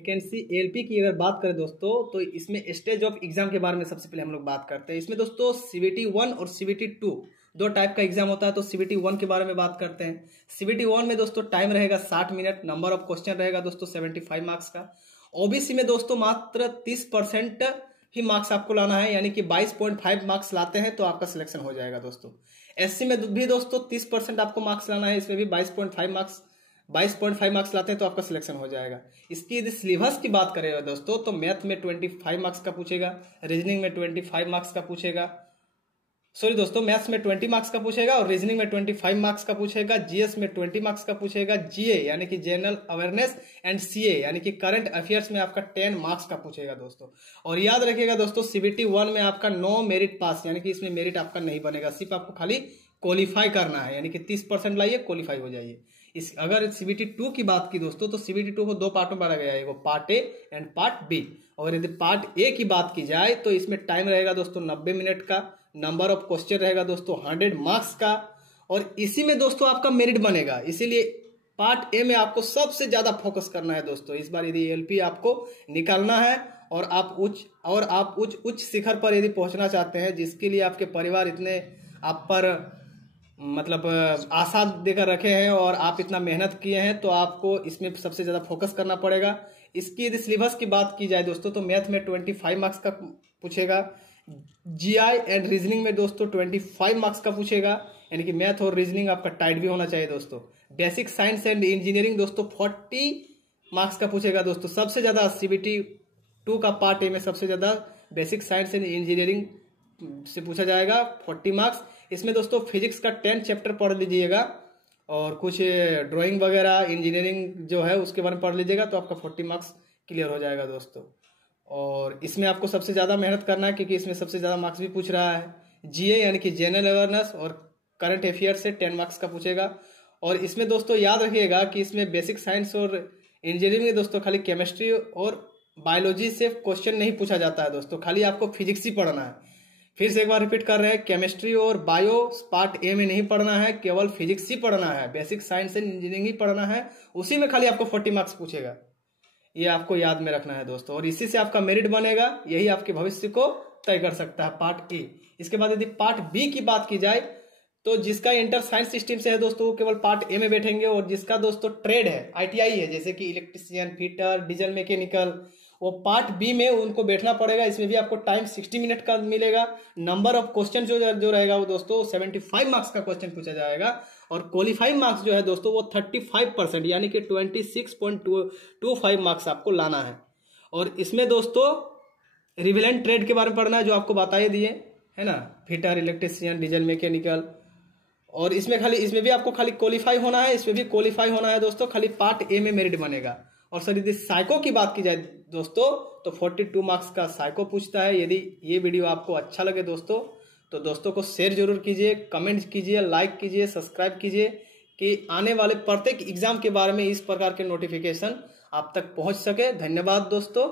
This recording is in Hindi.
वैकेंसी एलपी की अगर बात करें दोस्तों, तो इसमें स्टेज ऑफ एग्जाम के बारे में सबसे पहले हम लोग बात करते हैं। इसमें दोस्तों सीबीटी 1 और सीबीटी 2 दो टाइप का एग्जाम होता है। तो सीबीटी 1 के बारे में बात करते हैं। सीबीटी 1 में दोस्तों टाइम रहेगा 60 मिनट, नंबर ऑफ क्वेश्चन रहेगा दोस्तों 75 मार्क्स का। ओबीसी में दोस्तों मात्र 30% ही मार्क्स आपको लाना है, यानी कि 22.5 मार्क्स लाते हैं तो आपका सिलेक्शन हो जाएगा दोस्तों। एससी में भी दोस्तों 30% आपको मार्क्स लाना है, इसमें भी 22.5 मार्क्स लाते हैं तो आपका सिलेक्शन हो जाएगा। इसकी यदि सिलेबस की बात करें दोस्तों, तो मैथ में 25 मार्क्स का पूछेगा, रीजनिंग में 25 मार्क्स का पूछेगा, सॉरी दोस्तों, मैथ्स में 20 मार्क्स का पूछेगा और रीजनिंग में 25 मार्क्स का पूछेगा। जीएस में 20 मार्क्स का पूछेगा। जीए यानी कि जनरल अवेयरनेस एंड सीए यानी कि करंट अफेयर्स में आपका 10 मार्क्स का पूछेगा दोस्तों। और याद रखिएगा दोस्तों, सीबीटी 1 में आपका नो मेरिट पास, यानी कि इसमें मेरिट आपका नहीं बनेगा, सिर्फ आपको खाली क्वालिफाई करना है, यानी कि 30% लाइए, क्वालिफाई हो जाइए। इस अगर सीबीटी 2 की बात की दोस्तों, तो सीबीटी 2 को दो पार्ट में बांटा गया है, वो part A and part B. और यदि पार्ट ए की बात की जाए तो इसमें टाइम रहेगा दोस्तों 90 मिनट का, नंबर ऑफ क्वेश्चन रहेगा दोस्तों 100 मार्क्स का, और इसी में दोस्तों आपका मेरिट बनेगा। इसीलिए पार्ट ए में आपको सबसे ज्यादा फोकस करना है दोस्तों। इस बार यदि एलपी आपको निकालना है और आप उच्च शिखर पर यदि पहुंचना चाहते हैं, जिसके लिए आपके परिवार इतने आप पर मतलब आशा देकर रखे हैं और आप इतना मेहनत किए हैं, तो आपको इसमें सबसे ज्यादा फोकस करना पड़ेगा। इसकी यदि सिलेबस की बात की जाए दोस्तों, तो मैथ में 25 मार्क्स का पूछेगा। जीआई एंड रीजनिंग में दोस्तों 25 मार्क्स का पूछेगा, यानी कि मैथ और रीजनिंग आपका टाइट भी होना चाहिए दोस्तों। बेसिक साइंस एंड इंजीनियरिंग दोस्तों 40 मार्क्स का पूछेगा दोस्तों। सबसे ज्यादा सीबीटी 2 का पार्ट ए में सबसे ज्यादा बेसिक साइंस एंड इंजीनियरिंग से पूछा जाएगा, 40 मार्क्स। इसमें दोस्तों फिजिक्स का 10 चैप्टर पढ़ लीजिएगा और कुछ ड्राइंग वगैरह इंजीनियरिंग जो है उसके बारे में पढ़ लीजिएगा, तो आपका 40 मार्क्स क्लियर हो जाएगा दोस्तों। और इसमें आपको सबसे ज़्यादा मेहनत करना है, क्योंकि इसमें सबसे ज़्यादा मार्क्स भी पूछ रहा है। जीए यानी कि जनरल अवेयरनेस और करंट अफेयर से 10 मार्क्स का पूछेगा। और इसमें दोस्तों याद रखिएगा कि इसमें बेसिक साइंस और इंजीनियरिंग में दोस्तों खाली केमिस्ट्री और बायोलॉजी से क्वेश्चन नहीं पूछा जाता है दोस्तों, खाली आपको फिजिक्स ही पढ़ना है। फिर से एक बार रिपीट कर रहे हैं, केमिस्ट्री और बायो पार्ट ए में नहीं पढ़ना है, केवल फिजिक्स ही पढ़ना है, बेसिक साइंस एंड इंजीनियरिंग ही पढ़ना है, उसी में खाली आपको 40 मार्क्स पूछेगा। ये आपको याद में रखना है दोस्तों, और इसी से आपका मेरिट बनेगा, यही आपके भविष्य को तय कर सकता है पार्ट ए। इसके बाद यदि पार्ट बी की बात की जाए, तो जिसका इंटर साइंस स्ट्रीम से है दोस्तों, वो केवल पार्ट ए में बैठेंगे, और जिसका दोस्तों ट्रेड है, आईटीआई है, जैसे कि इलेक्ट्रीशियन, फिटर, डीजल मैकेनिकल, वो पार्ट बी में उनको बैठना पड़ेगा। इसमें भी आपको टाइम 60 मिनट का मिलेगा। नंबर ऑफ क्वेश्चन जो रहेगा वो दोस्तों 75 मार्क्स का क्वेश्चन पूछा जाएगा, और क्वालिफाइंग मार्क्स जो है दोस्तों वो 35% यानी कि 26.25 मार्क्स आपको लाना है। और इसमें दोस्तों रिवेलेंट ट्रेड के बारे में पढ़ना है, जो आपको बता ही दिए है ना, फिटर, इलेक्ट्रीशियन, डीजल मैकेनिकल। और इसमें भी आपको खाली क्वालिफाई होना है, इसमें भी क्वालिफाई होना है दोस्तों, खाली पार्ट ए में मेरिट बनेगा। और सर यदि साइको की बात की जाए दोस्तों, तो 42 मार्क्स का साइको पूछता है। यदि ये वीडियो आपको अच्छा लगे दोस्तों, तो दोस्तों को शेयर जरूर कीजिए, कमेंट कीजिए, लाइक कीजिए, सब्सक्राइब कीजिए, कि आने वाले प्रत्येक एग्जाम के बारे में इस प्रकार के नोटिफिकेशन आप तक पहुंच सके। धन्यवाद दोस्तों।